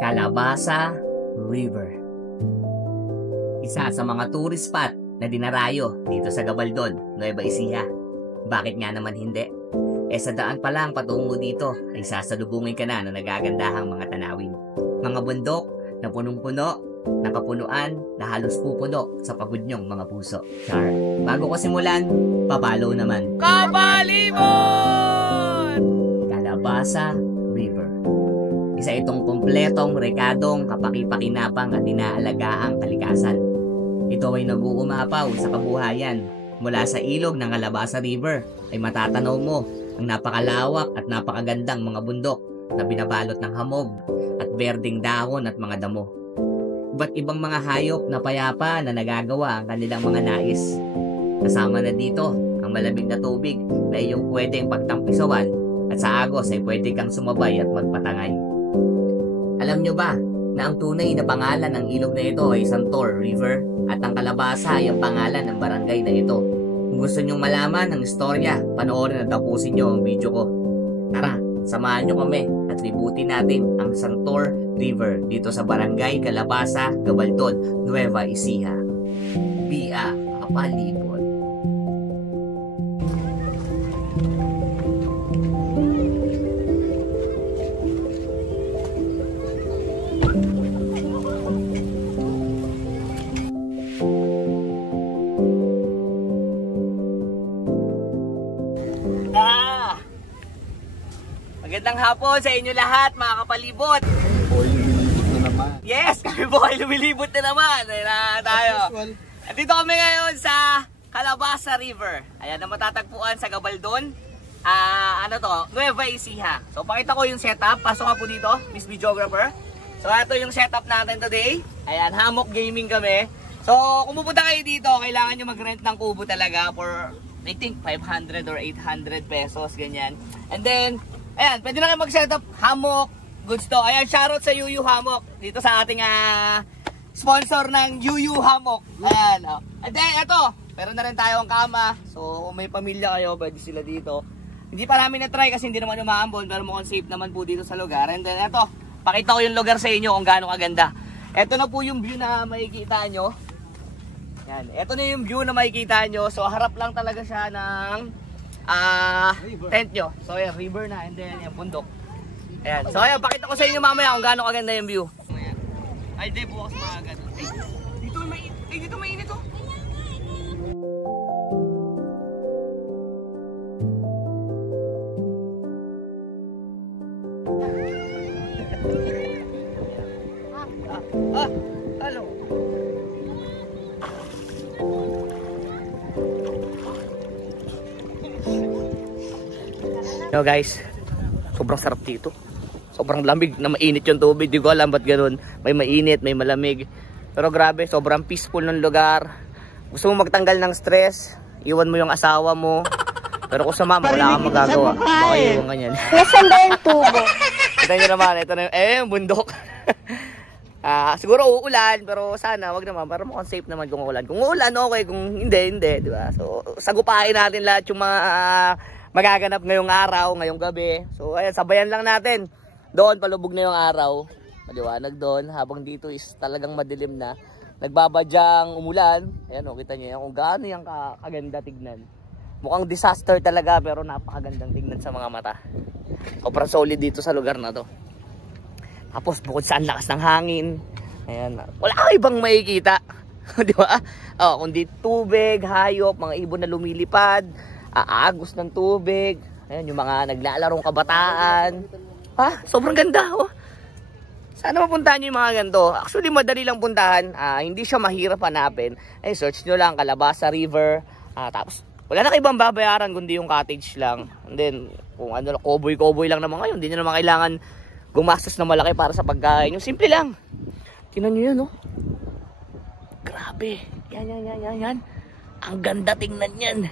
Calabasa River. Isa sa mga tourist spot na dinarayo dito sa Gabaldon, Nueva Ecija. Bakit nga naman hindi? Sa daan pa lang patungo dito ay sasalubungin ka na ng nagagandahang mga tanawin. Mga bundok na punong-puno, nakapunuan na halos pupuno sa pagod nyong mga puso. Char. Bago ko simulan, papalo naman. Kapalibot! Calabasa River. Isa itong kumpletong, rekadong, kapaki-pakinapang at inaalagaang kalikasan. Ito ay nag-uumapaw sa kabuhayan. Mula sa ilog ng Calabasa River ay matatanaw mo ang napakalawak at napakagandang mga bundok na binabalot ng hamog at berdeng dahon at mga damo. Iba't ibang mga hayop na payapa na nagagawa ang kanilang mga nais. Kasama na dito ang malamig na tubig na iyong pwedeng pagtampisawan at sa agos ay pwede kang sumabay at magpatangay. Alam nyo ba na ang tunay na pangalan ng ilog na ito ay Santor River at ang Calabasa ay ang pangalan ng barangay na ito? Kung gusto nyong malaman ang istorya, panoorin at tapusin nyo ang video ko. Tara, samahan nyo kami at libutin natin ang Santor River dito sa barangay Calabasa, Gabaldon, Nueva Ecija. Via Kapalibot. Magandang hapon sa inyo lahat, mga kapalibot. Boy, lumilibot na naman. Yes, kami boy, lumilibot na naman. Ayan na tayo. Dito kami ngayon sa Calabasa River. Ayan na matatagpuan sa Gabaldon. Nueva Ecija. So pakita ko yung setup. Pasok ka po dito, Miss Videographer. So ito yung setup natin today. Ayan, hammock gaming kami. So kung pupunta kayo dito, kailangan nyo mag-rent ng kubo talaga for I think 500 or 800 pesos, ganyan. And then ayan, pwede na kayo mag-setup hammock, goods to. Ayan, shoutout sa Yuyu Hammock. Dito sa ating sponsor ng Yuyu Hammock. Ayan, oh. And then, ito, meron na rin tayo ang kama. So, kung may pamilya kayo, pwede sila dito. Hindi pa namin na-try kasi hindi naman umaambon, pero mukhang safe naman po dito sa lugar. And then, ito, pakita ko yung lugar sa inyo kung gaano kaganda. Ito na po yung view na makikita nyo. Ayan, ito na yung view na makikita nyo. So, harap lang talaga siya ng tent nyo. So ayan, river na and then yung bundok. Ayan. So ayan, pakita ko sa inyo mamaya kung gaano kaganda yung view. Ayan. Ay, di bukas maaga. Dito mainit oh. Hello. Yo guys, sobrang sarap dito. Sobrang lamig na mainit yung tubig. Di ko alam ba't ganun. May mainit, may malamig. Pero grabe, sobrang peaceful ng lugar. Gusto mo magtanggal ng stress, iwan mo yung asawa mo. Pero kung sa mama, wala kang magagawa. Baka yung ganyan. Nasaan ba yung tubo? Kita nyo naman, ito na yung bundok. Siguro uulan, pero sana wag naman. Para mukhang safe naman kung uulan. Kung uulan, okay. Kung hindi, hindi. Diba? So, sagupain natin lahat yung mga magaganap ngayong araw, ngayong gabi. So ayan, sabayan lang natin. Doon palubog na yung araw. Maliwanag doon. Habang dito is talagang madilim na. Nagbabadyang umulan. Ayan o, kita nyo yan kung gaano yung kaganda tignan. Mukhang disaster talaga pero napakagandang tignan sa mga mata. Sobrang solid dito sa lugar na to. Tapos bukod sa lakas ng hangin. Ayan, wala kang ibang makikita. Di ba? Kundi tubig, hayop, mga ibon na lumilipad. Aagos ng tubig. Ayan, yung mga naglalarong kabataan. Sobrang ganda oh. Sana mapuntahan nyo yung mga ganito. Actually madali lang puntahan. Hindi siya mahirap hanapin. Search nyo lang Calabasa River. Tapos wala na ibang babayaran kundi yung cottage lang. And then kung ano, koboy lang naman ngayon. Hindi nyo naman kailangan gumastos na malaki para sa pagkain. Yung simple lang. Tingnan nyo yun oh. Grabe. Yan. Ang ganda tingnan yan.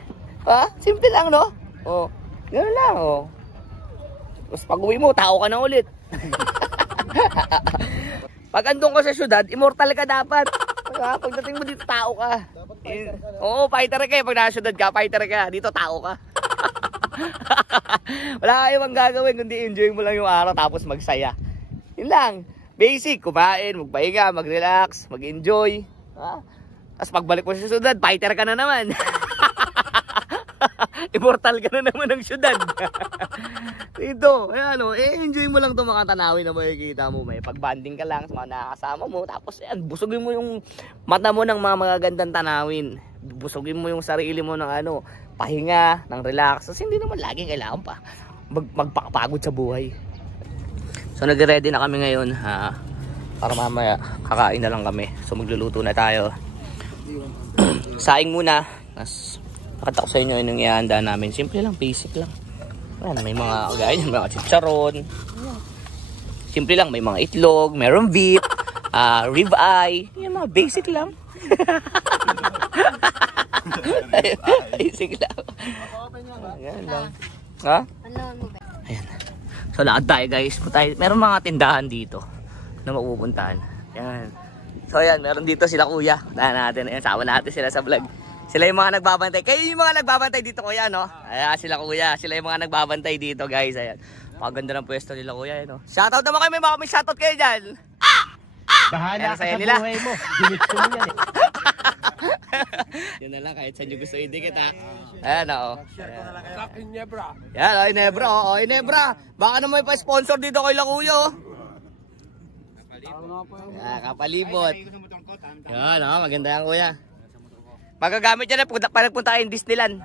Simple lang, no? Gano'n lang, Tapos pag uwi mo, tao ka na ulit. Pag andun ka sa syudad, immortal ka dapat. Pagdating mo dito, tao ka. Fighter ka. Pag nasa syudad ka, fighter ka. Dito, tao ka. Wala kayong gagawin, kundi enjoy mo lang yung araw tapos magsaya. Yun lang. Basic, kumain, magpahinga, mag-relax, mag-enjoy. Tapos pagbalik mo sa syudad, fighter ka na naman. Immortal ka na naman ng syudad. Dito, enjoy mo lang itong mga tanawin na makikita mo. May pag-banding ka lang sa mga nakakasama mo. Tapos busugin mo yung mata mo ng mga magagandang tanawin. Busugin mo yung sarili mo ng pahinga, ng relax. Kasi hindi naman laging kailangan pa magpakapagod sa buhay. So nag-ready na kami ngayon para mamaya kakain na lang kami. So magluluto na tayo. Saing muna. Tapos pakita ko sa inyo yung ihanda namin. Simple lang, basic lang. Ayan, may mga ganyan, mga chicharon. Simple lang, may mga itlog, meron beef, rib eye. Yung mga basic lang. Basic lang. Ayan lang. Ha? Ayan. So lakad tayo guys. Meron mga tindahan dito na mapupuntahan. Ayan. So ayan, meron dito sila kuya. Tahan natin. Ayan, sama natin sila sa vlog. Sila yung mga nagbabantay. Kayo yung mga nagbabantay dito kuya, no? Ayan, sila kuya. Sila yung mga nagbabantay dito guys. Ayan. Paganda ng pwesto nila kuya. Ayan, no? Shoutout naman kayo. May shoutout kayo dyan. Bahala ka sa buhay mo. Ginit ko mo yan eh. Yun na lang, kahit saan nyo gusto idikit ha. Ayan o. Inebra. Yan o, Inebra o. Inebra, baka naman may pa-sponsor dito kay Lakuyo. Kapalibot. Yan o, maganda yan kuya. Magagamit yan na pag nagpunta kayo Disneyland.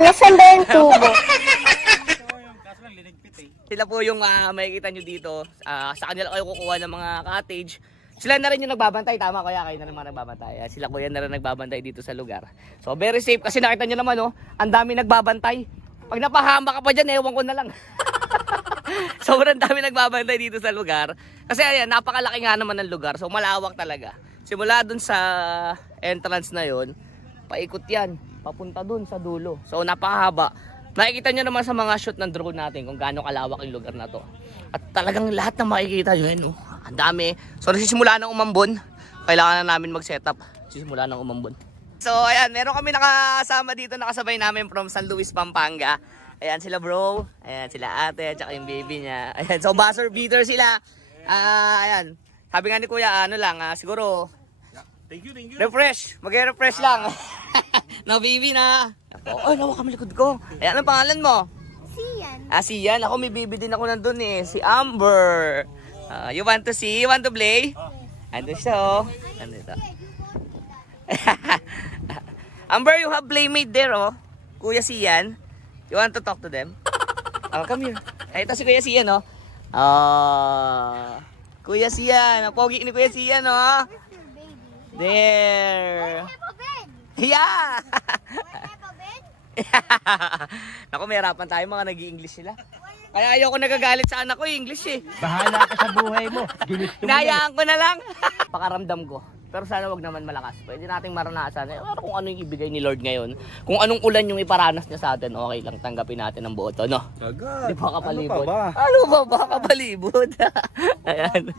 Nasaan ba yung tubo? Sila po yung makikita nyo dito. Sa kanila kayo kukuha ng mga cottage. Sila na rin yung nagbabantay. Tama kuya, kayo na rin mga nagbabantay. Sila kuya na rin nagbabantay dito sa lugar. So very safe kasi nakita nyo naman ang dami nagbabantay. Pag napahama ka pa dyan, ewan ko na lang. Sobrang dami nagbabantay dito sa lugar. Kasi ayan, napakalaki nga naman ng lugar. So malawak talaga. Simula dun sa entrance na yon, paikot yan. Papunta dun sa dulo. So napakahaba. Nakikita nyo naman sa mga shoot ng drone natin kung gaano kalawak yung lugar na to. At talagang lahat na makikita nyo, ang dami. So nagsisimula ng umambon. Kailangan na namin mag-setup. Nagsisimula ng umambon. So ayan, meron kami nakasama dito, nakasabay namin from San Luis, Pampanga. Ayan sila bro, ayan sila ate, tsaka yung baby niya. Ayan, so buzzer beater sila. Ayan, sabi nga ni kuya, siguro Thank you. refresh, mag-refresh lang. Na baby na. Ay, nawa kami likod ko. Ayan, anong pangalan mo? Siyan. Siyan. Ako may baby din ako nandun eh. Si Amber. You want to see? You want to play? Ando siya oh. Ando ito. Amber, you have playmate there oh. Kuya Siyan. You want to talk to them? Come here. Ito si Kuya Siyan oh. Kuya Siyan. Ang pogi ni Kuya Siyan oh. There. Yeah. Naku, may harapan tayo mga nag-i-English sila. Kaya ayoko nagagalit sa anak ko, English eh. Bahala ka sa buhay mo. Ginit ko mo yan. Hinayaan ko na lang. Pakaramdam ko. Pero sana wag naman malakas. Pwede nating maranasan. Kung ano yung ibigay ni Lord ngayon. Kung anong ulan yung iparanas niya sa atin, okay lang tanggapin natin ang boto, no? Agad. Di ba kapalibot? Ano pa ba? Ano ba kapalibot? Ayan.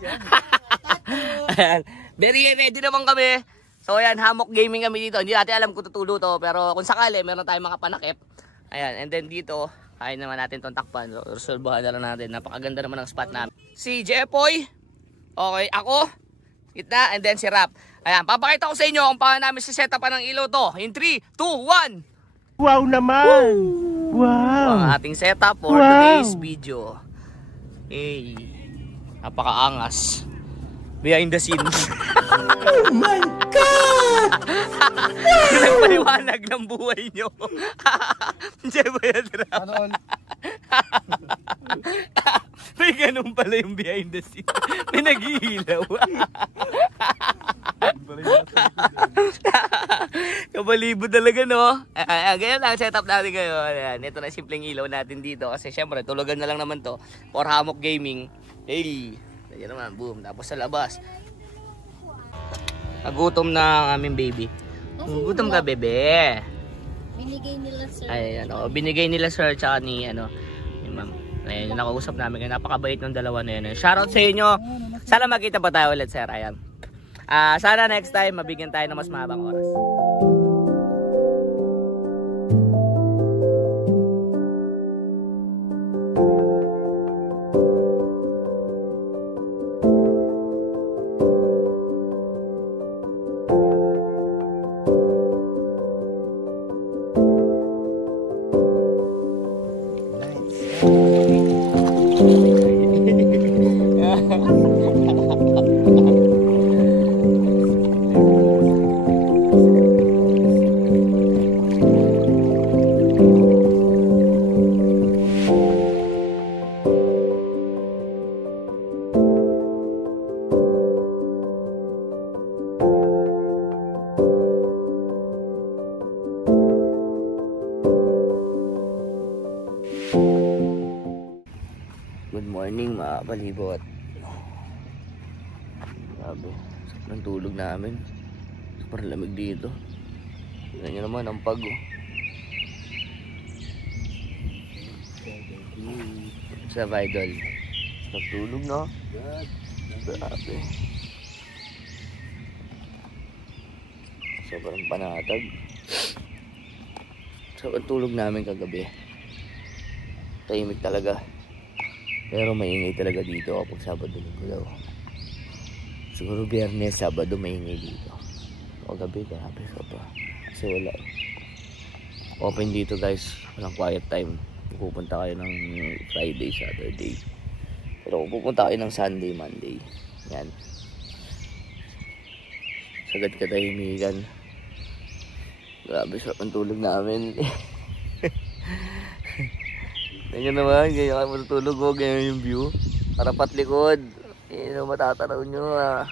Ayan. Very ready naman kami. So ayan, hammock gaming kami dito. Hindi natin alam kung tutulo to. Pero kung sakali, meron tayong mga panakip. Ayan, and then dito, kaya naman natin itong takpan. So, resolbahan na lang natin. Napakaganda naman ang spot namin. Si Jepoy. Okay, ako. Gitna, and then si Rap. Ayan, papakita ko sa inyo kung paano namin si setupan ng ilaw to. In 3, 2, 1. Wow naman! Wow! Ang ating setup for today's video. Hey, napakaangas. Behind the scenes. Oh my God! Nagpaliwanag ng buhay nyo. Diyan ba yan, Rap? Ano? May ganun pala yung behind the scenes. May naghihilaw. Kabalibod talaga, no? Ganyan lang setup natin ngayon. Ayan, ito na simpleng ilaw natin dito. Kasi syempre, tulugan na lang naman to. For hammock gaming. Hey! Ayan naman, boom. Tapos sa labas. Nagutom na ang aming baby. Gutom ka, bebe. Binigay nila sir. Ayan, binigay nila sir tsaka ni ma'am. Ayan, nakausap namin. Napakabait ng dalawa na yun. Shoutout sa inyo. Sana magkita pa tayo ulit, sir. Ayan. Sana next time, mabigyan tayo ng mas mahabang oras. Morning mga palibot. Grabe, sakit ng tulog namin. Super lamig dito. Tignan nyo naman ang pag. Sa Vidal. Nagtulog no? Grabe. Sobrang panatag. Sobrang tulog namin kagabi. Tahimik talaga. Pero maingay talaga dito kapag Sabado Linggo daw. Siguro Biyernes, Sabado maingay dito. O gabi, grabe sobra. Kasi wala. Open dito guys. Walang quiet time. Pupunta kayo ng Friday, Saturday. Pero kung pupunta kayo ng Sunday, Monday. Yan. Sagad katahimikan. Grabe sarap ang tulog namin. Ganyan naman, ganyan kayo matutulog ko, ganyan yung view. Harapat likod. Yan ang matatanaw nyo ah.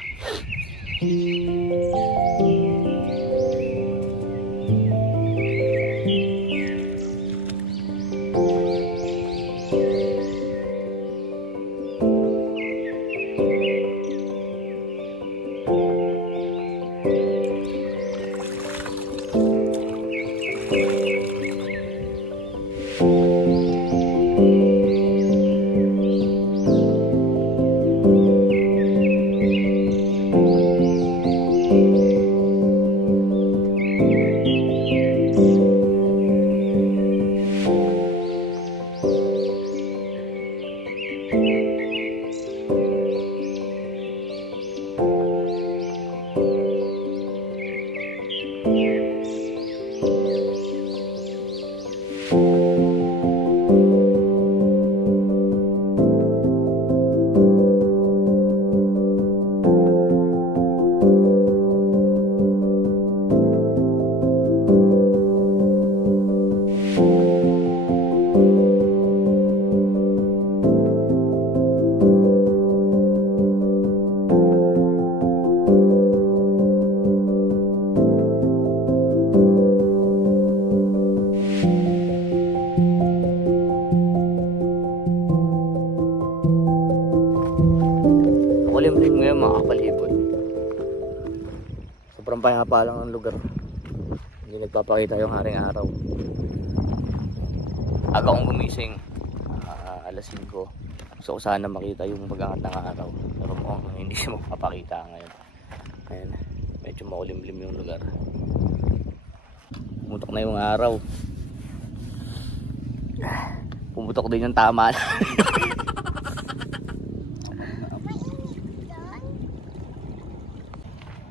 Makulimlim ngayon mga kapalibot. Sobrang payapa lang ang lugar. Hindi nagpapakita yung haring araw. Aga kong gumising, alas 5. Gusto ko sana makita yung pag-angat ng araw. Pero hindi siya magpapakita ngayon. Ayan, medyo makulimlim yung lugar. Pumutok na yung araw. Pumutok din yung tama.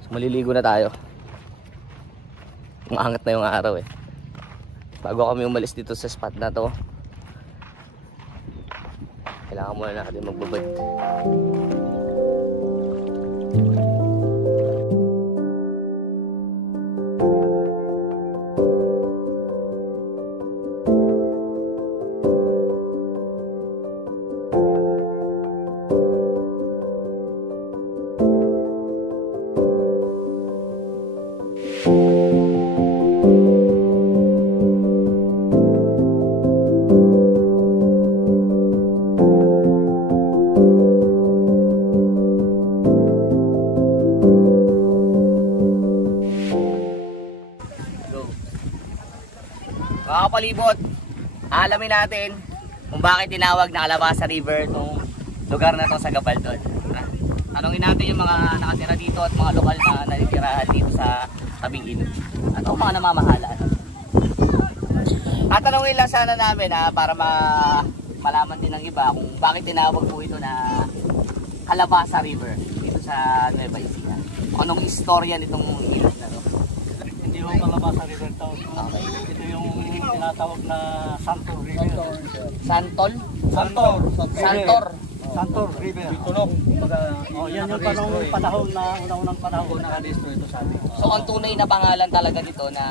Maliligo na tayo. Umaangat na yung araw eh. Bago kami umalis dito sa spot na to, kailangan muna natin magbabad. Mga kapalibot, alamin natin kung bakit tinawag na Calabasa River itong lugar na to sa Gabaldon. Tanungin natin yung mga nakatira dito at mga lokal na nanitirahan dito sa tabing ilog at ang mga namamahala. At tanungin lang sana namin para malaman din ng iba kung bakit tinawag po ito na Calabasa River dito sa Nueva Ecija. Anong istorya nitong ilog na to? Hindi yung Calabasa River to. Okay. Ito yung tinatawag na Santor River. Santol? Santor. Santor. Santor River. Tunog. Yan yung panahon na unang panahon na naka-rehistro ito sa atin. So ang tunay na pangalan talaga dito na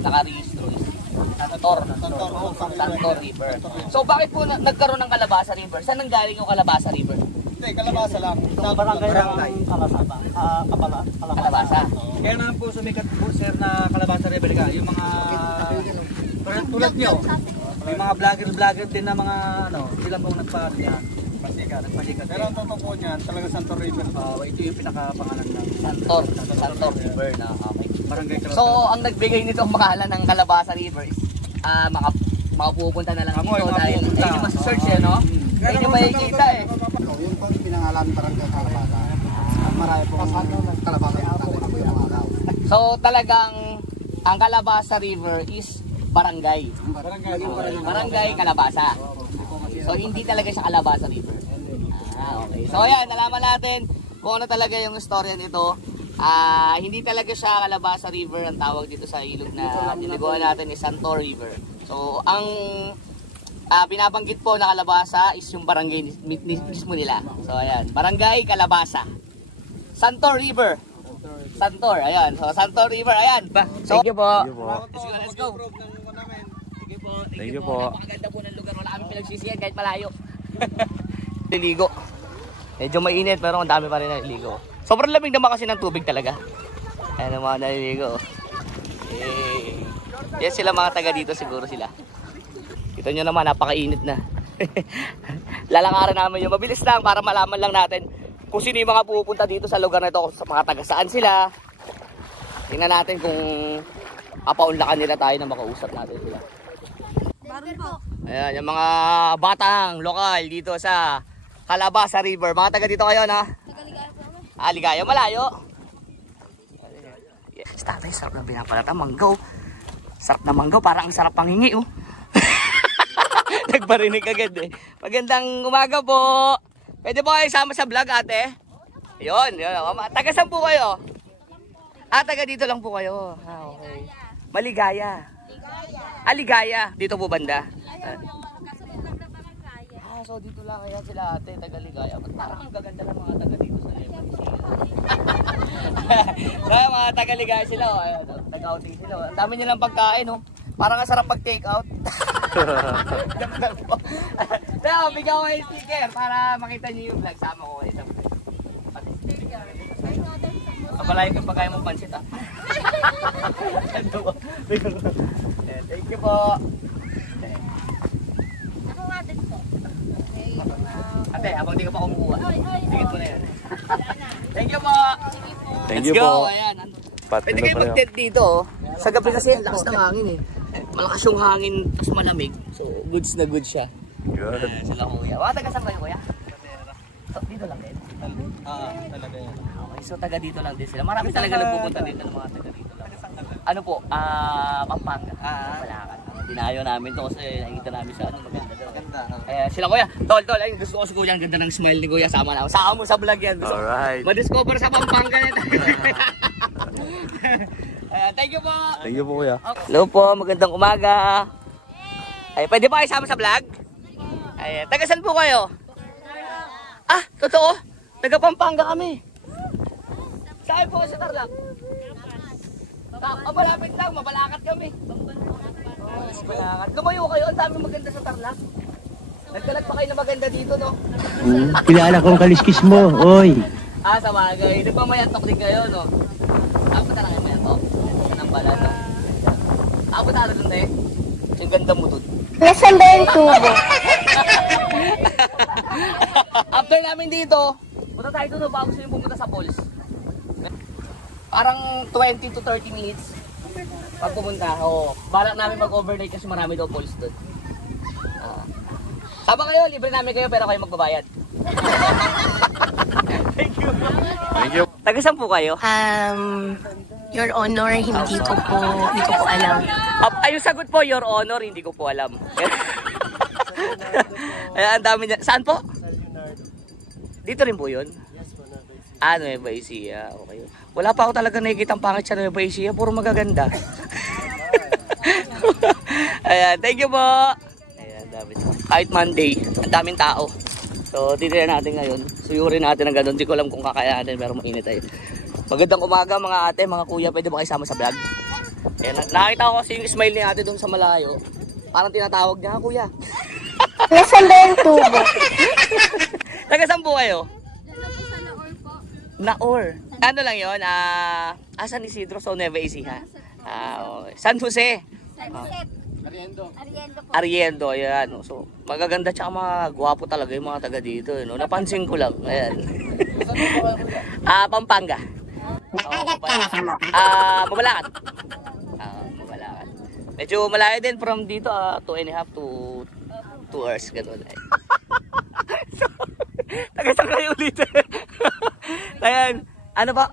nakarehistro is Santor River. So bakit po nagkaroon ng Calabasa River? Saan nanggaling yung Calabasa River? Hindi, Kalabasa lang. Itong barangay ng Calabasa. Kaya naman po sumikat po sir na Kalabasa River ka. Yung mga tulad nyo. May mga vlogger din na mga sila pong nagpa-ano niya. Pasikat. Pero ang totoo po niyan, talaga Santor River. Ito yung pinakapangalan ng Santor River na okay. Barangay Kalabasa. So, ang nagbigay nitong pangalan ng Calabasa River is mga pupunta na lang dito dahil ay hindi masasearch eh, no? Ay hindi makikita eh. Yun po ang pinangalan Barangay Kalabasa. Marami po ang Kalabasa yung pangalan. So, talagang ang Calabasa River is barangay. Barangay Calabasa. So, hindi talaga siya Calabasa River. Okay. So, ayan, nalaman natin kung ano talaga yung storya nito. Hindi talaga siya Calabasa River ang tawag dito sa ilog na niliguan natin is Santor River. So, ang binabanggit po na Calabasa is yung barangay mismo nila. So, ayan, Barangay Calabasa. Santor River. Santor, ayan. So, Santor River, ayan. So, thank you po. Let's go. Thank you po. Napakaganda po ng lugar. Wala kami pinagsisiyan kahit malayo. Liligo. Medyo mainit pero ang dami pa rin naliligo. Sobrang lamig naman kasi ng tubig talaga. Ayan ang mga naliligo. Yan sila mga taga dito siguro sila. Kita nyo naman napakainit na. Lalakaran namin yung mabilis lang para malaman lang natin kung sino yung mga pupunta dito sa lugar na ito. Sa mga taga saan sila. Tingnan natin kung papaunlakan nila tayo na makausap natin sila. Ayan, yung mga batang lokal dito sa Calabasa River. Mga taga dito kayo na? Ligaya, malayo. Yes, tatay, sarap na pinapalata. Manggaw. Sarap na manggaw, parang ang sarap panghingi oh. Nagparinig agad eh. Magandang umaga po. Pwede po kayo sama sa vlog ate? Yun. Taga saan po kayo? Taga dito lang po kayo. Okay. Maligaya. Ligaya. Dito po banda. So dito lang kaya sila ate, taga Ligaya. Parang ang gaganda lang mga taga dito sa Lebanon. Kaya mga taga Ligaya sila, taga-outing sila. Ang dami nilang pagkain, oh. Parang ang sarap pag-take out. Kaya bigyan ko yung sticker para makita niyo yung vlog. Sama ko kayo sa vlog. Kapalayin ko pagkain mong pansit, ha. Thank you po. Ate, habang di ka pa kumukuha. Tingit mo na yan. Thank you po. Thank Let's you go. po. Ayan. Pat, Pwede kayo mag-tent dito. Sa gabi kasi lakas ng hangin eh. Malakas yung hangin, tapos malamig. So, goods na goods siya. Good. Sila kuya. Mga taga saan kayo kuya? So, dito lang din? Talaga yan. Okay, so taga dito lang din sila. Marami talaga nagpupunta dito ng mga taga dito lang. Ano po? Pampanga. Balacan. Dinayo namin to kasi nakikita namin sa ano maganda daw. Sila kuya, tol, ay gusto ko si kuya, ang ganda ng smile ni kuya, sama na. Sama mo sa vlog yan. Gusto Alright. ma-discover sa Pampanga nito. Thank you po. Thank you po kuya. Hello po, magandang umaga. Pwede ba kayo sama sa vlog? Taga saan po kayo? Totoo? Taga Pampanga kami. Saan po sa Tarlac? Malapit lang, mabalakat kami. Balakat. Lumayo kayo, ang dami maganda sa Tarlac. Nagkalat pa kayo na maganda dito, no? Kilala kong kaliskis mo, oy. Sa bagay. Nagmamayantok din kayo, no? Punta na kayo mayantok. Yan ang bala, no? Punta na doon, eh. Yung ganda mo doon. Nasaan ba yung tubo? After namin dito, punta tayo doon, bago sila pumunta sa falls. Parang 20 to 30 minutes pag pumunta. Balak namin mag-overnight kasi marami daw falls doon. Saba kayo, libre namin kayo pero kayo magbabayad. Thank you. Thank you. Taga saan po kayo? Your Honor, hindi ko po alam. Yung sagot po, Your Honor, hindi ko po alam. Ang dami niya. Saan po? Dito rin po yun? Nueva Ecija. Okay. Wala pa ako talaga nakikita ang pangit sa Nueva Ecija. Puro magaganda. Ayan, thank you po. Ayan, dami. Kahit Monday, ang daming tao. So, titignan natin ngayon. Suyurin natin ang gano'n. Hindi ko alam kung kakayanin, pero mainit tayo. Magandang umaga mga ate, mga kuya. Pwede ba kayo sama sa vlog? Ayan, nakita ko kasi yung smile ni ate doon sa malayo. Parang tinatawag niya, kuya. Nasaan ba yung tubo? Taga saan po kayo? Naor. Ano lang yun? San Isidro, so Nueva Ecija. Okay. San Jose. Ariendo, ayan. So, magaganda tsaka mga gwapo talaga yung mga taga dito. No? Napansin ko lang. Ayan. Pampanga. Mabalakan. Mabalakan. Medyo malayo din from dito, 2.5 to 2 hours. Ganun. So, taga-saan kayo ulit? Ayan. Ano ba?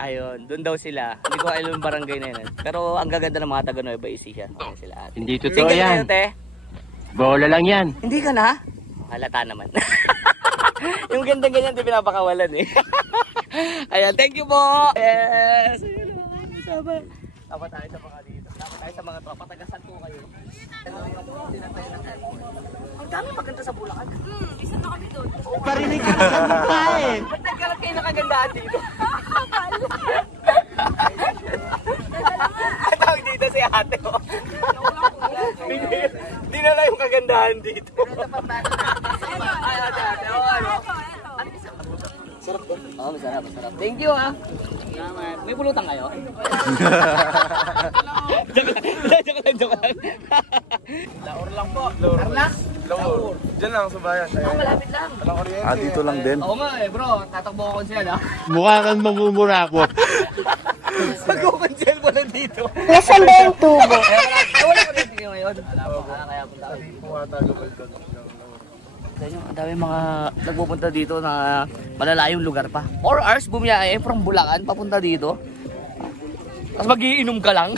Ayun, doon daw sila. Hindi ko alam yung barangay na yun. Pero ang gaganda ng mga taga Nueva Ecija. Okay sila ate. Hindi totoo yan. Te? Bola lang yan. Hindi ka na? Halata naman. Yung ganda ganyan, di pinapakawalan eh. Ayan, thank you po. Yes. Tama tayo sa mga dito. Tama tayo sa mga tropa. Tagasan po kayo. Ang dami maganda sa Bulacan. Isa na kami doon. Parinig ka na mukha eh. Ba't nagkalat kayo nakagandaan dito? Tawag dito si ate ko. Hindi na lang yung kagandahan dito. Ay, ate, sarap ko. Oo, masarap, masarap. Thank you ah. May pulutan kayo? Joke lang. Laor lang po. Laor. Diyan lang sa bayan. Malapit lang. Walang kuryente. Dito lang din. Oo nga bro. Tatakbo ko konsel Mukha kang mamumurakot. Magkukonsel mo na dito. Nasaan ba yung tubo? Wala ko dito ngayon. Kaya punta ako dito. Ang dami mga nagpupunta dito na malalayong lugar pa. 4 hours bumiyahe from Bulacan papunta dito. Tapos magiinom ka lang.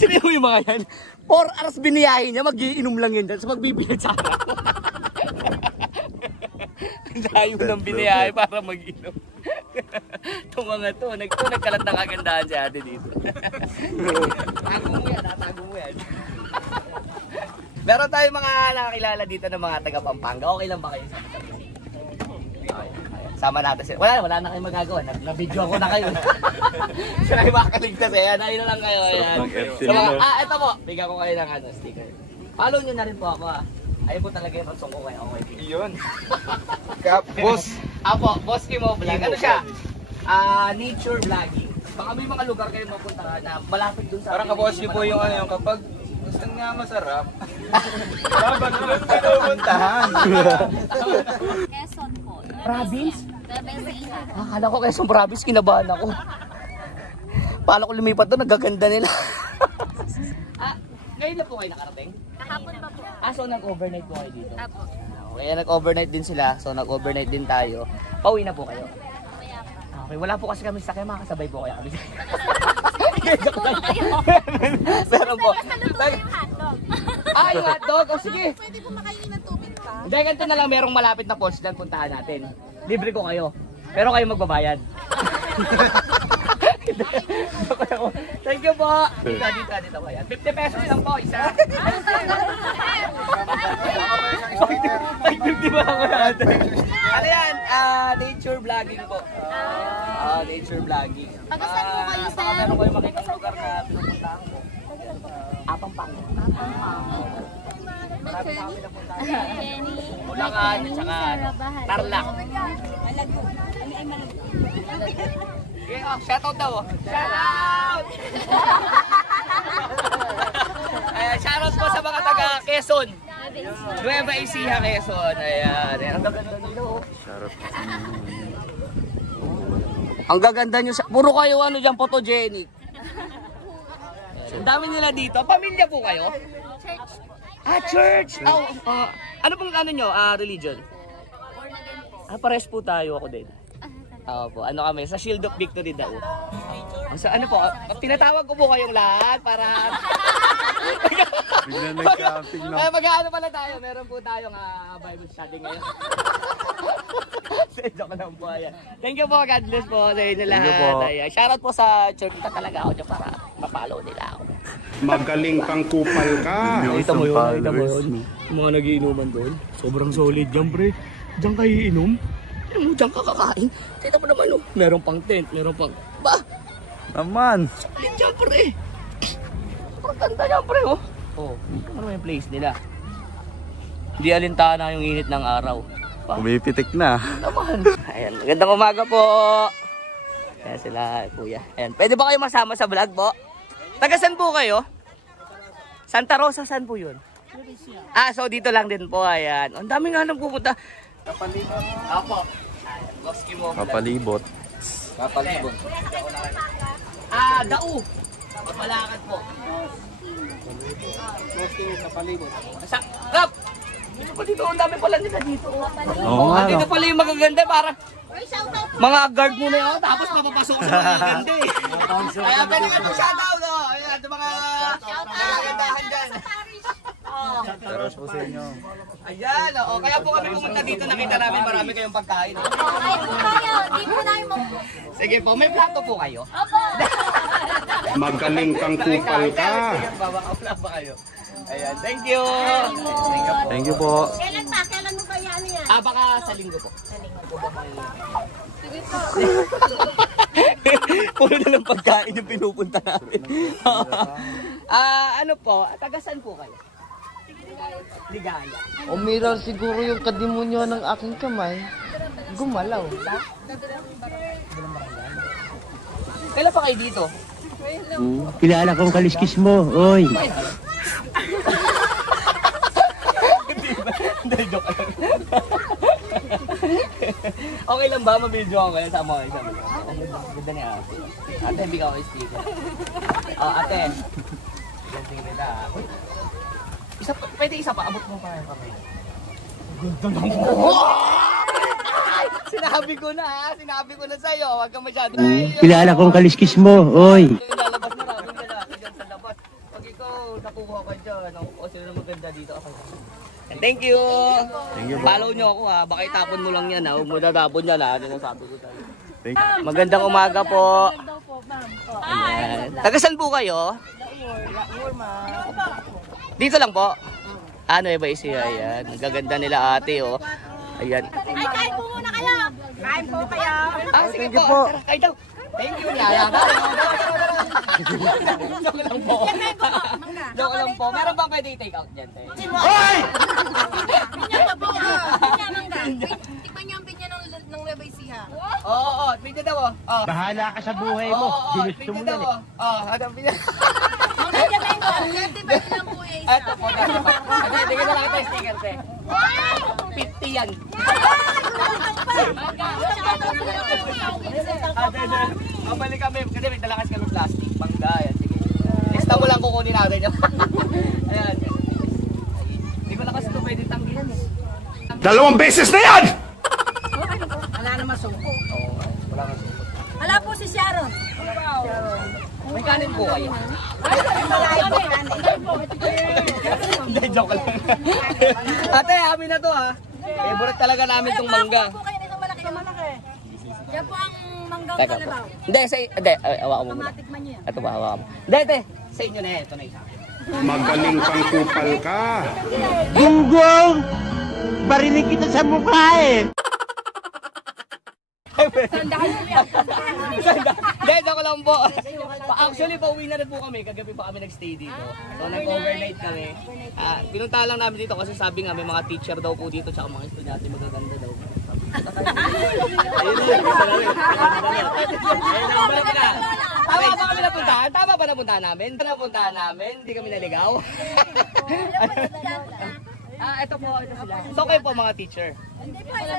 Sino yung mga yan? 4 hours biniyahe niya, magiinom lang yun. Tapos magbibigay sa akin. Ang layo ng biniyahe para mag-inom. Itong mga to, nagkalat ng kagandahan si ate dito. Tago mo yan. Meron tayong mga nakakilala dito ng mga taga Pampanga. Okay lang ba kayo sa mga? Sama natin sila. Wala na kayong magagawa. Na-video ko na kayo. Sila kayo makakaligtas eh. Ayun na lang kayo. Ayan. So, ito po. Bigyan ko kayo ng sticker. Follow nyo na rin po ako. Ayun po talaga yung pagsong ko kayo. Okay. Iyon. Boss. Apo, Boss Kimo Vlog. Ano siya? Nature vlogging. Baka may mga lugar kayo mapunta na malapit dun sa... Parang kaboss niyo po yung ano yung kapag gusto nga masarap. Dapat doon pinupuntahan. Quezon po. Province? Bebesiha. Akala ko Quezon Province, kinabahan ako. Paano ko lumipat doon, nagaganda nila. Ngayon na po kayo nakarating? Kahapon pa po. So nag-overnight po kayo dito? Apo. Kaya nag-overnight din sila, so nag-overnight din tayo. Pauwi na po kayo? Okay, wala po kasi kami sakay, makakasabay po kaya kami. Meron po. Yung hotdog. Yung hotdog? O sige. Pwede po makainin ng tubig pa. Hindi, ganito na lang, merong malapit na falls dyan, puntahan natin. Libre ko kayo. Pero kayo magbabayad. Thank you po. Dito kaya. 50 pesos lang po, isa. Ay, 50 ba ako natin? Ano yan? Nature vlogging po. Nature vlogging. Pagkasan po kayo, sir. Baka meron kayo makikita lugar na pinupuntahan ko. Pampanga. Marami kami napuntahan. Bulacan at saka Tarlac. Okay, shoutout daw. Shoutout! Shoutout po sa mga taga Quezon. Nueva Ecija, Quezon. Ayan. Ang gaganda nyo. Ang gaganda nyo. Puro kayo ano dyan, photogenic. Ang dami nila dito. Pamilya po kayo? Church. Ano pong ano nyo? Religion? Pares po tayo, ako din. Po, ano kami, sa Shield of Victory daw. So ano po, tinatawag ko po kayong lahat para Bigla nag-camping na. mag-ano pala tayo, meron po tayong Bible study ngayon. Joke lang po, ayan. Thank you po, God bless po sa inyo lahat. Shoutout po sa church, talaga ako dyan para ma-follow nila ako. Magaling kang kupal ka. Nakita mo yun, yung mga nagiinuman doon. Sobrang solid dyan, pre. Diyan kayo iinom? Diyan ka kakain. Kita mo naman, oh. Meron pang tent, meron pang... Ba? Naman. Solid dyan, pre. Ang ganda dyan, pre, oh. Ano yung place nila? Hindi alintana yung init ng araw. Umipitik na. Naman. Ayan, magandang umaga po. Ayan sila, kuya. Ayan, pwede ba kayo masama sa vlog po? Tagasan po kayo? Santa Rosa, saan po yun? Ah, so dito lang din po, ayan. Ang dami nga nang pupunta. Kapalibot. Apo. Boski mo. Kapalibot. Kapalibot. Ah, Dau. Kapalakad po. Boski mo, kapalibot. Kap! Dito pa dito, ang dami pala nila dito. Oo nga, Dito no? pala yung magaganda, parang mga guard muna yun, tapos papapasok sa mga magaganda eh. Kaya pwede ka itong shoutout, no? Ayan, sa mga magandahan dyan. Taros po sa inyo. Ayan, oo. Kaya po kami pumunta dito, nakita namin marami kayong pagkain. Sige po, may plato po kayo. Magaling kang kupal ka. Babakaula ba kayo? Ayan, thank you. Thank you po. Kailan pa? Kailan mo kaya ano yan? Ah, baka sa linggo po. Sige po. Puro na lang pagkain yung pinupunta namin. Ano po, tagasan po kayo? Ligaya. Umiral siguro yung kadimonyo ng aking kamay. Gumalaw. Kailan pa kayo dito? Kilala kong kaliskis mo, oy. Hindi, joke lang. Okay lang ba? Mabidyo ako kayo. Sama kayo. Ganda niya ate. Ate, bigyan ko yung sticker. Oh, ate. Ganting kita. Pwede isa pa. Abot mo pa. Ganda naman. Sinabi ko na ha. Sinabi ko na sa'yo. Huwag ka masyado. Kilala kong kaliskis mo, oy. Lalabas maraming lalaki dyan sa labas. Pag ikaw nakuha ka dyan, o sino na maganda dito ako. Thank you! Follow nyo ako ha. Baka itapon mo lang yan ha. Huwag mo natapon yan ha. Sabi ko tayo. Magandang umaga po. Ayan. Tagasan po kayo? Dito lang po. Ano ba isi? Ayan. Magaganda nila ate oh. Ayan. Ay, kain po muna kayo. Kain po kayo. Ah, sige po. Tara, kain daw. Thank you. Yaya ka. Joke lang po. Joke lang po. Meron bang pwede i-take out dyan? Hoy! Pinya pa po. Pinya, mangga. Tikman niyo ang pinya ng Lebaysiha. Oo, pinya daw oh. Bahala ka sa buhay mo. Ginusto mo yan eh. Ano pinya? Mangga niya ba yung 35 lang po yung isa. Ito po. Hindi ko na lang ito sticker te. 50 yan. Mabalik kami. Kasi may dalakas kami plastic. Mangga yan. Sige. Lista mo lang kukunin natin yun. Ayan. Hindi ko na kasi ito pwede tanggihan eh. 2 beses na yan! Wala naman sungko. Oo. Wala ka suko. Wala po si Sharon. May kanin po kayo. Ay, malayo po kanin. Hindi, joke lang. Ate, amin na to ha. Favorite talaga namin tong mangga. Po kayo nito malaki. Yan po ang manggang Teka po. kalabaw. Hindi, hindi. Hawakan mo muna. Matikman niyo yan. Ito ba, hawakan mo. Hindi, ate. Sa inyo na ito na isa. Magaling kang kupal ka. Gunggong! Barinig kita sa mukha eh. Hindi, joke lang po. Actually, pauwi na rin po kami. Kagabi pa kami nag-stay dito. So, nag-overnight kami. Pinunta lang namin dito kasi sabi nga may mga teacher daw po dito tsaka mga estudyante magaganda daw. Ayun na, balik na. Tama ba kami napuntahan? Tama ba napuntahan namin? Napuntahan namin? Hindi kami naligaw? Ito po, ito sila. So kayo po mga teacher? Hindi po, isa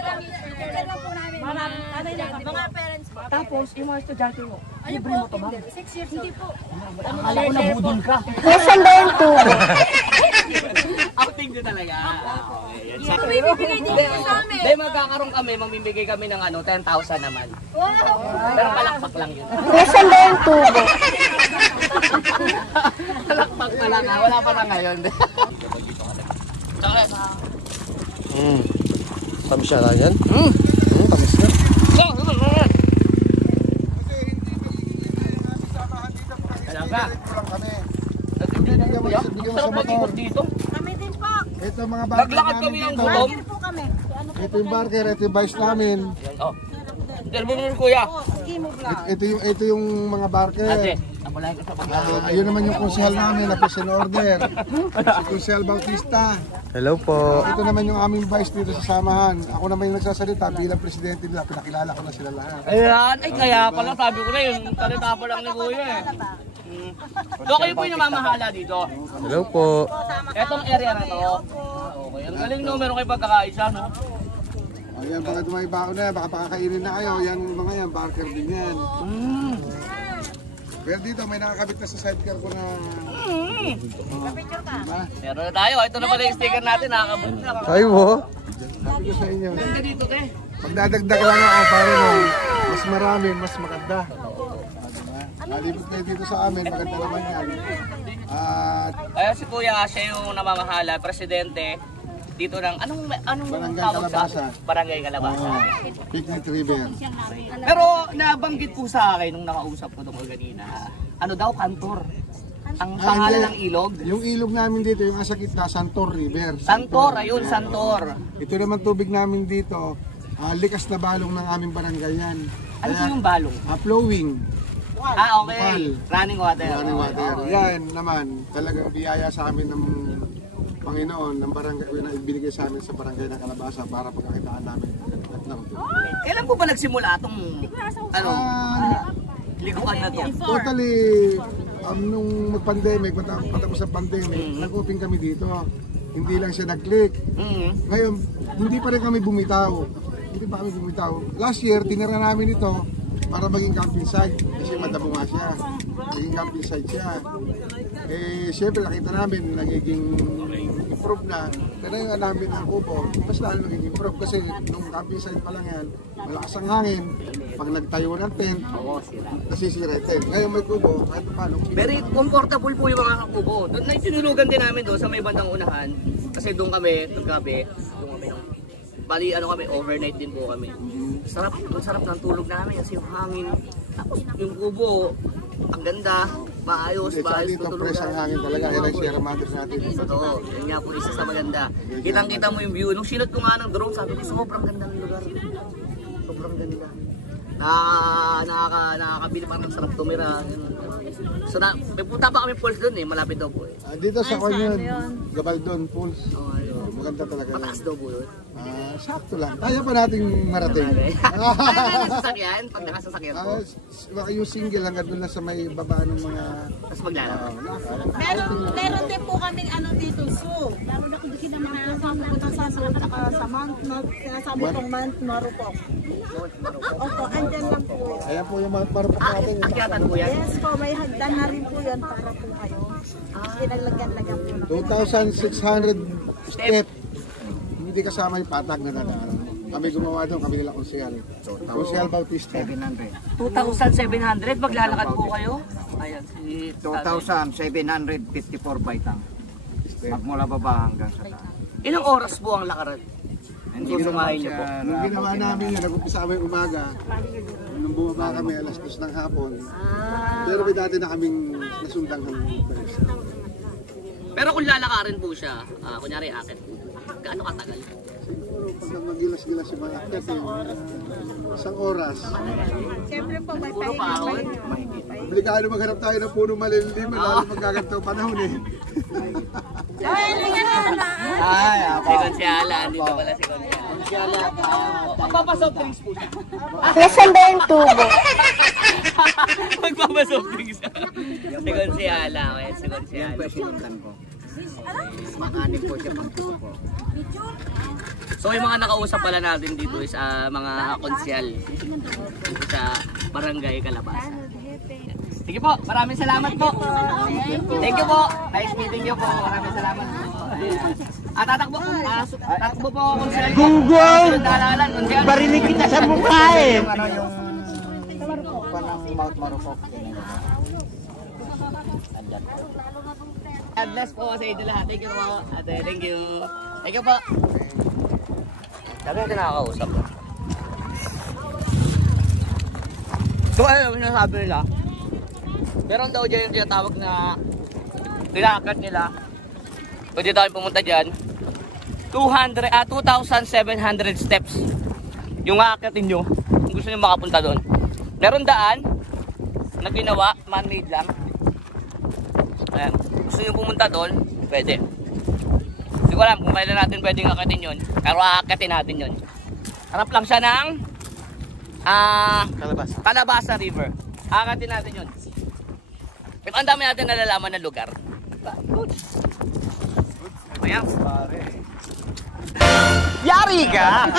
lang po namin. Mga parents po. Tapos, yung mga estudyante mo, libre mo to ba? 6 years old. Hindi po. Akala ko nabudol ka. Nasaan ba yung tubo? Outing nyo talaga. Bibigay din sa amin. Dahil magkakaroon kami, mamimigay kami ng 10,000 naman. Pero palakpak lang yun. Nasaan ba yung tubo? Palakpak pa lang ha, wala pa na ngayon. Tamis siya na yan? Tamis na. Talaga. Sarap mag-ikot dito. Kami din po. Ito mga barker Naglakad kami ng gutom. Po kami. Ito yung barker, ito yung vice namin. Oh. Termo mo kuya. Ito yung mga barker. Ate, namulahin ka sa paglalaro. Ayun naman yung konsehal namin na person order. Si Konsehal Bautista. Hello po. Ito naman yung aming vice dito sa samahan. Ako naman yung nagsasalita bilang presidente nila. Pinakilala ko na sila lahat. Ayan, ay kaya pala sabi ko na yun. Salita pa lang ni kuya eh. So kayo po yung namamahala dito. Hello po. Etong area na to. Okay, ang galing no, meron kayo pagkakaisa no. Ayan, baka may baon na yan, baka pakakainin na kayo. Yan mga yan, barker din yan. Pero dito, may nakakabit na sa sidecar ko na... Meron na tayo. Ito na pala yung sticker natin. Nakakabot na. Kayo po. Sabi ko sa inyo. Ganda dito, te. Magdadagdag lang ako para mas marami, mas maganda. Nalibot kayo dito sa amin, maganda naman yan. At Ayun si Kuya, siya yung namamahala, presidente dito ng anong Barangay tawag sa Calabasa. Barangay Calabasa. Picnic River. Pero nabanggit po sa akin nung nakausap ko tungkol kanina. Ano daw, kantor? Ang pangalan ng ilog? Yung ilog namin dito, yung asa kita, Santor River. Santor, ayun, Santor. Ito naman tubig namin dito, likas na balong ng aming barangay yan. Ano po yung balong? Flowing. Ah, okay. Bukal. Running water. Running water. Yan naman, talagang biyaya sa amin ng Panginoon, ng barangay na ibinigay sa amin sa barangay ng Calabasa para pagkakitaan namin. Kailan po ba nagsimula itong liguan na to? Totally, nung mag-pandemic, patapos sa pandemic, nag-open kami dito. Hindi lang siya nag-click. Ngayon, hindi pa rin kami bumitaw. Last year, tinira namin ito para maging camping site. Kasi madamo nga siya. Maging camping site siya. Eh, siyempre nakita namin, nagiging improve na. Kaya namin ang kubo, mas lalo naging improve. Kasi nung camping site pa lang yan, malakas ang hangin. Pag nagtayo ng tent, nasisira yung tent. Ngayon may kubo, kahit paano. Very comfortable po yung mga kubo. Doon na tinulugan din namin doon sa may bandang unahan. Kasi doon kami, gabi, bali kami, overnight din po kami. Sarap ng tulog namin kasi yung hangin. Tapos yung kubo, ang ganda, maayos Dito, tutulugan. fresh ang hangin talaga. Yan ang Sierra Madre natin. Totoo, yun nga po isa sa maganda. Kitang-kita mo yung view. Nung sinot ko nga ng drone, sabi ko, sobrang ganda ng lugar. Sobrang ganda. Nakakabili parang sarap tumira. So may punta pa kami pools doon malapit daw po Dito sa Kanyon, Gabaldon Pools. Maganda talaga. Mataas daw po yun. Sakto lang. Kaya pa nating marating. Sasakyan? Pag nakasasakyan po? Yung single hanggang doon lang sa may baba ng mga... Tapos maglalakad. Meron din po kaming dito, zoo. Meron na kung sinasama ko sa zoo, saka sa sinasama kong Mount Marupok. Opo, andyan lang po. Ayan po yung Marupok natin. Akyatan po yan? Yes po, may hagdan na rin po yan para po kayo. Pinaglagan-lagan po. 2,600 step. Hindi kasama yung patag na dadaan. Kami gumawa doon, kami nila konsyal. Konsyal Bautista. 2,700? Maglalakad po kayo? Ayan, si 2,754 baitang. Magmula baba hanggang sa taas. Ilang oras po ang lakaran? Hindi sumahin niyo po. Nung ginawa namin yan, nag-umpisa kami umaga. Nung bumaba kami, alas 2 ng hapon. Pero may dati na kaming nasundang ng balis. Pero kung lalakarin po siya, kunyari akit po, gaano katagal? Siguro pag magilas-gilas yung mga akit, isang oras. Siyempre po, may Puro paahon? Obligado maghanap tayo ng puno malilim, lalo magaganto panahon eh. Si Consiala, dito pala si Consiala. Magpapasoft drinks po siya. Nasaan ba yung tubo? Magpapasoft drinks siya. Si Consiala, si Consiala. Sinundan ko. Makanin po siya pagtuto ko. So yung mga nakausap pala natin dito is mga konsyal sa Barangay Calabasa. Sige po, maraming salamat po. Thank you po. Nice meeting you po. Maraming salamat po. Tatakbo po ako konsyal. Gunggong! Barinig kita sa mukha eh! Ano yung panang Mount Marupok? God bless po sa inyo lahat. Thank you po. Ate, thank you. Thank you po. Sabi natin nakakausap. So ayun, yung sinasabi nila. Meron daw dyan yung tinatawag na tinaakat nila. Pwede tayo pumunta dyan. 2,700 steps yung aakatin nyo kung gusto nyo makapunta doon. Meron daan na ginawa, man-made lang. Ayan. Gusto nyo pumunta doon, pwede. Hindi ko alam kung kailan natin pwedeng akatin yun, pero aakatin natin yun. Harap lang siya ng Calabasa River. Aakatin natin yun. Ito ang dami natin nalalaman ng lugar. Good. Ayan. Yari ka!